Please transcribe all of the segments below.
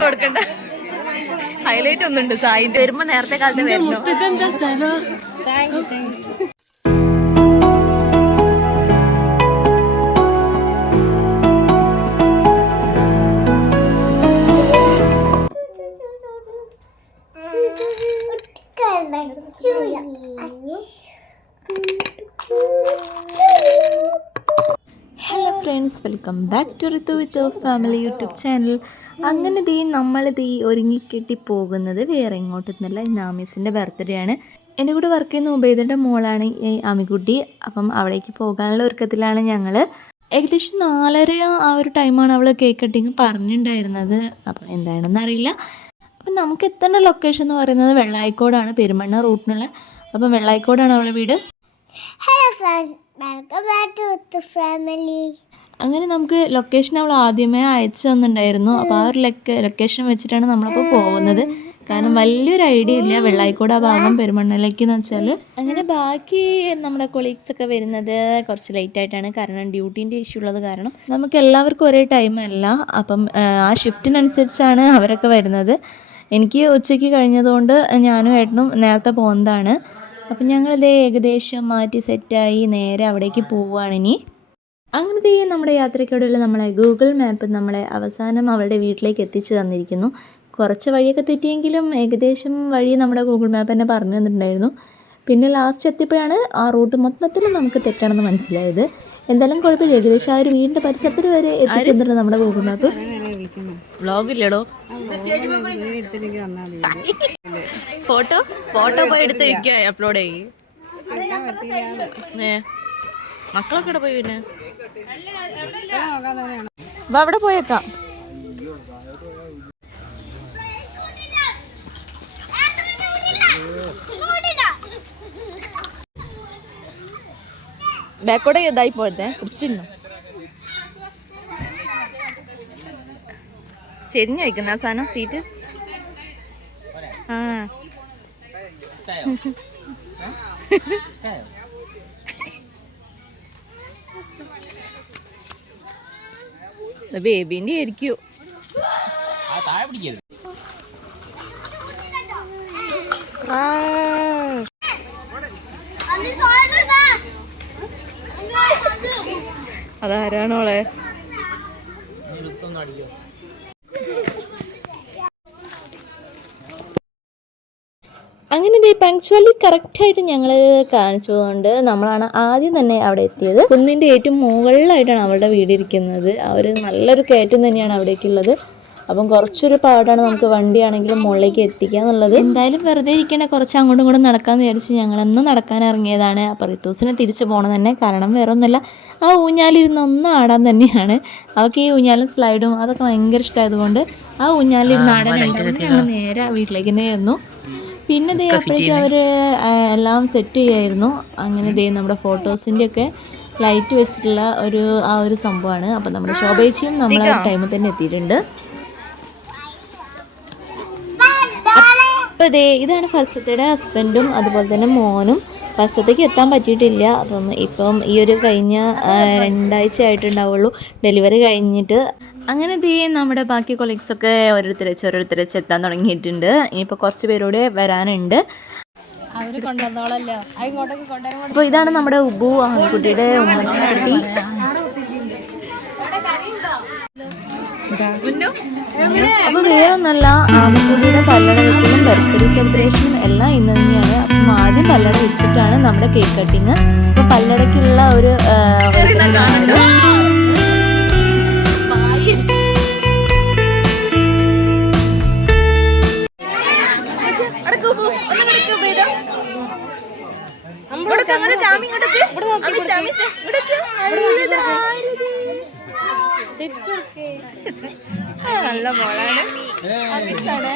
കൊടുക്കണ്ട. ഹൈലൈറ്റ് ഒന്നുണ്ട് സായിന്റെ വരുമ്പോ നേരത്തെ കാലത്ത് വരുന്നു. Hello friends, welcome back to Ritu with family YouTube channel. അങ്ങനെ നമ്മളിത് ഒരുങ്ങിക്കെട്ടി പോകുന്നത് വേറെ ഇങ്ങോട്ടൊന്നുമല്ല, ഇന്ന് ആമീസിൻ്റെ ബർത്ത്ഡേ ആണ്. എൻ്റെ കൂടെ വർക്ക് ചെയ്യുന്ന ഉബൈദിൻ്റെ മോളാണ് ഈ ആമിക്കുട്ടി. അപ്പം അവിടേക്ക് പോകാനുള്ള ഒരുക്കത്തിലാണ് ഞങ്ങൾ. ഏകദേശം 4:30 ആ ഒരു ടൈമാണ് അവൾ കേക്ക് കട്ടിങ് പറഞ്ഞിട്ടുണ്ടായിരുന്നത്. അപ്പം എന്താണെന്ന് അറിയില്ല. അപ്പം നമുക്ക് എത്തുന്ന ലൊക്കേഷൻ എന്ന് പറയുന്നത് വെള്ളായിക്കോടാണ്, പെരുമണ്ണ റൂട്ടിനുള്ള. അപ്പം വെള്ളായിക്കോടാണ് അവളുടെ വീട്. അങ്ങനെ നമുക്ക് ലൊക്കേഷൻ അവൾ ആദ്യമേ അയച്ചു തന്നിട്ടുണ്ടായിരുന്നു. അപ്പോൾ ആ ഒരു ലൊക്കേഷൻ വെച്ചിട്ടാണ് നമ്മളിപ്പോൾ പോകുന്നത്. കാരണം വലിയൊരു ഐഡിയ ഇല്ല വെള്ളായിക്കോട് ആ ഭാഗം പെരുമണ്ണയിലേക്ക് എന്ന് വെച്ചാൽ. അങ്ങനെ ബാക്കി നമ്മുടെ കൊളീഗ്സൊക്കെ വരുന്നത് കുറച്ച് ലേറ്റായിട്ടാണ്. കാരണം ഡ്യൂട്ടീൻ്റെ ഇഷ്യൂ ഉള്ളത് കാരണം നമുക്ക് എല്ലാവർക്കും ഒരേ ടൈമല്ല. അപ്പം ആ ഷിഫ്റ്റിനനുസരിച്ചാണ് അവരൊക്കെ വരുന്നത്. എനിക്ക് ഉച്ചയ്ക്ക് കഴിഞ്ഞതുകൊണ്ട് ഞാനും ഏട്ടനും നേരത്തെ പോകുന്നതാണ്. അപ്പം ഞങ്ങളിത് ഏകദേശം മാറ്റി സെറ്റായി നേരെ അവിടേക്ക് പോവുകയാണ് ഇനി. അങ്ങനത്തെ നമ്മുടെ യാത്രയ്ക്കിടയിൽ നമ്മളെ ഗൂഗിൾ മാപ്പ് നമ്മളെ അവസാനം അവളുടെ വീട്ടിലേക്ക് എത്തിച്ചു തന്നിരിക്കുന്നു. കുറച്ച് വഴിയൊക്കെ തെറ്റിയെങ്കിലും ഏകദേശം വഴി നമ്മുടെ ഗൂഗിൾ മാപ്പ് തന്നെ പറഞ്ഞു തന്നിട്ടുണ്ടായിരുന്നു. പിന്നെ ലാസ്റ്റ് എത്തിയപ്പോഴാണ് ആ റൂട്ട് മൊത്തത്തിൽ നമുക്ക് തെറ്റാണെന്ന് മനസ്സിലായത്. എന്തായാലും കുഴപ്പമില്ല, ഏകദേശം ആ ഒരു വീടിൻ്റെ പരിസരത്തിൽ വരെ എത്തിച്ചെന്നിട്ടുണ്ട് നമ്മുടെ ഗൂഗിൾ മാപ്പ്. വ്ളോഗില്ലടോ, ഫോട്ടോ പോയി എടുത്ത് വയ്ക്കുക, അപ്ലോഡ് ചെയ്യും. മക്കളൊക്കെ ഇവിടെ പോയി. പിന്നെ അവിടെ പോയേക്കാം. ബാക്കോടെ ഇതായി പോയതേ പിടിച്ചിരുന്നു. ചെരിഞ്ഞു വയ്ക്കുന്ന ആ സാധനം സീറ്റ്. ആ ബേബിന്റെ ആയിരിക്കും. അതാരാണോളെ? അങ്ങനെ പങ്ക്ച്വലി കറക്റ്റായിട്ട് ഞങ്ങൾ കാണിച്ചതുകൊണ്ട് നമ്മളാണ് ആദ്യം തന്നെ അവിടെ എത്തിയത്. കുന്നിൻ്റെ ഏറ്റവും മുകളിലായിട്ടാണ് അവളുടെ വീടിരിക്കുന്നത്. ആ ഒരു നല്ലൊരു കയറ്റം തന്നെയാണ് അവിടേക്കുള്ളത്. അപ്പം കുറച്ചൊരു പാടാണ് നമുക്ക് വണ്ടിയാണെങ്കിലും മുകളിലേക്ക് എത്തിക്കുക എന്നുള്ളത്. എന്തായാലും വെറുതെ ഇരിക്കണേ, കുറച്ച് അങ്ങോട്ടും ഇങ്ങോട്ടും നടക്കാമെന്ന് വിചാരിച്ച് ഞങ്ങളൊന്നും നടക്കാൻ ഇറങ്ങിയതാണ്. അപ്പോൾ റിത്തൂസിനെ തിരിച്ച് പോകണം തന്നെ. കാരണം വേറെ ഒന്നുമല്ല, ആ ഊഞ്ഞാലിരുന്ന് ഒന്ന് ആടാൻ തന്നെയാണ്. അവൾക്ക് ഈ ഊഞ്ഞാലും സ്ലൈഡും അതൊക്കെ ഭയങ്കര ഇഷ്ടമായതുകൊണ്ട് ആ ഊഞ്ഞാലിരുന്ന് ആടാനുണ്ടായിരുന്നു. ഞങ്ങൾ നേരെ വീട്ടിലേക്ക് തന്നെ ആയിരുന്നു. പിന്നെ അപ്പോഴേക്കും അവർ എല്ലാം സെറ്റ് ചെയ്യായിരുന്നു. അങ്ങനെ നമ്മുടെ ഫോട്ടോസിൻ്റെ ഒക്കെ ലൈറ്റ് വെച്ചിട്ടുള്ള ആ ഒരു സംഭവമാണ്. അപ്പം നമ്മുടെ ശോഭേച്ചിയും നമ്മൾ ആ ടൈമിൽ തന്നെ എത്തിയിട്ടുണ്ട്. അപ്പോൾ ഇതാണ് ഫർസത്തയുടെ ഹസ്ബൻഡും അതുപോലെ തന്നെ മോനും. ഫർസത്തേക്ക് എത്താൻ പറ്റിയിട്ടില്ല. ഇപ്പം ഈ ഒരു കഴിഞ്ഞ 2 ആഴ്ച ആയിട്ടുണ്ടാവുള്ളൂ ഡെലിവറി കഴിഞ്ഞിട്ട്. അങ്ങനെ നമ്മുടെ ബാക്കി കൊളീഗ്സൊക്കെ ഓരോരുത്തരെ എത്താൻ തുടങ്ങിയിട്ടുണ്ട്. ഇനിയിപ്പോൾ കുറച്ച് പേരോട് വരാനുണ്ട്. അപ്പോൾ ഇതാണ് നമ്മുടെ ഉബു, ആൺകുട്ടിയുടെ ഉമ്മച്ചി. അപ്പോൾ വേറൊന്നല്ല, ആൺകുട്ടിയുടെ പല്ലട വെക്കലും ബർത്ത്ഡേ സെലിബ്രേഷനും എല്ലാം ഇന്ന് തന്നെയാണ്. അപ്പം ആദ്യം പല്ലട വെച്ചിട്ടാണ് നമ്മുടെ കേക്ക് കട്ടിങ്. അപ്പോൾ പല്ലടയ്ക്കുള്ള ഒരു നല്ല മോളാണ്. അമിസാണ്.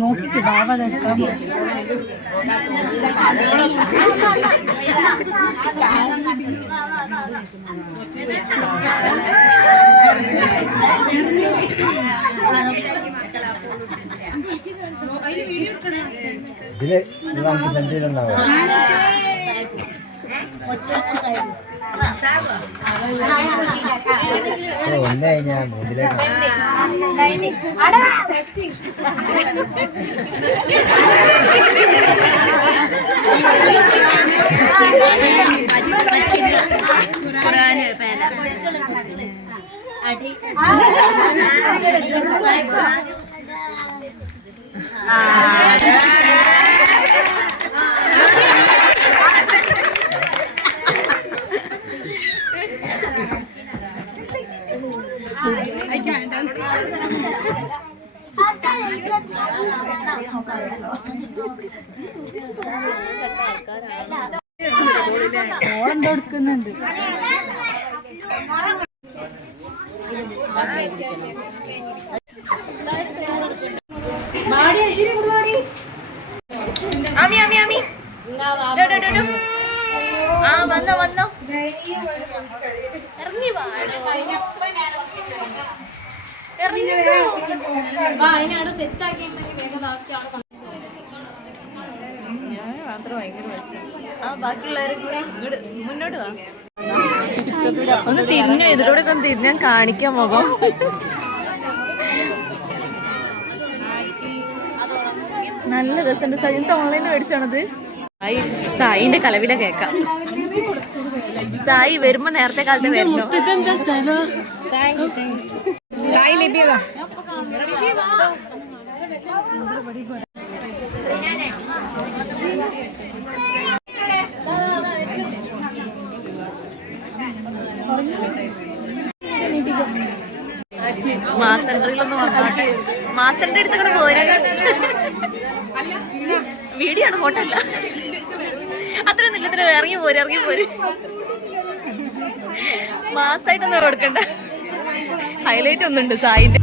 നോക്കിക്ക് ബാബ ഇതില് നമുക്ക് സെന്റിലുണ്ടാവും ഒന്നേ ഞാൻ മൂന്നിലേക്ക് ഓളെന്തോ എടുക്കുന്നുണ്ട്. വന്നോ ഇറങ്ങി വാ ഞാൻ മാത്രം ഭയങ്കര ബാക്കിയുള്ളവരും കൂടി മുന്നോട്ട് വാ ഒന്ന് തിരിഞ്ഞു ഇതിലൂടെ ഒന്ന് തിരിഞ്ഞാൻ കാണിക്കാൻ മുഖം നല്ല രസമുണ്ട്. സജിനത്തെ ഓൺലൈനിൽ മേടിച്ചാണത്. സായിന്റെ കളവില കേക്കാം. സായി വരുമ്പോ നേരത്തെ കാലത്ത് വരണോ? മാസെൻട്രിയിലൊന്നും വന്നോട്ടെ. മാസെൻട്രി എടുത്തങ്ങനെ പോരാ. വീഡിയോ ആണ്, ഫോട്ടോ അല്ല. അത്രയൊന്നും ഇല്ല. ഇത്ര ഇറങ്ങി പോര്. മാസമായിട്ടൊന്നും കൊടുക്കണ്ട. ഹൈലൈറ്റ് ഒന്നുണ്ട് സായിന്റെ.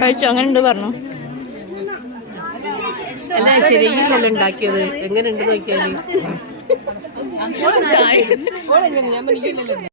കഴിച്ചു. അങ്ങനെ ഉണ്ട് പറഞ്ഞു. അല്ല ശരിയല്ലല്ലോ ഉണ്ടാക്കിയത്. എങ്ങനെ ഉണ്ട് നോക്കിയാല് ഓളെങ്ങനെ ഞാൻ എനിക്കില്ലല്ലോ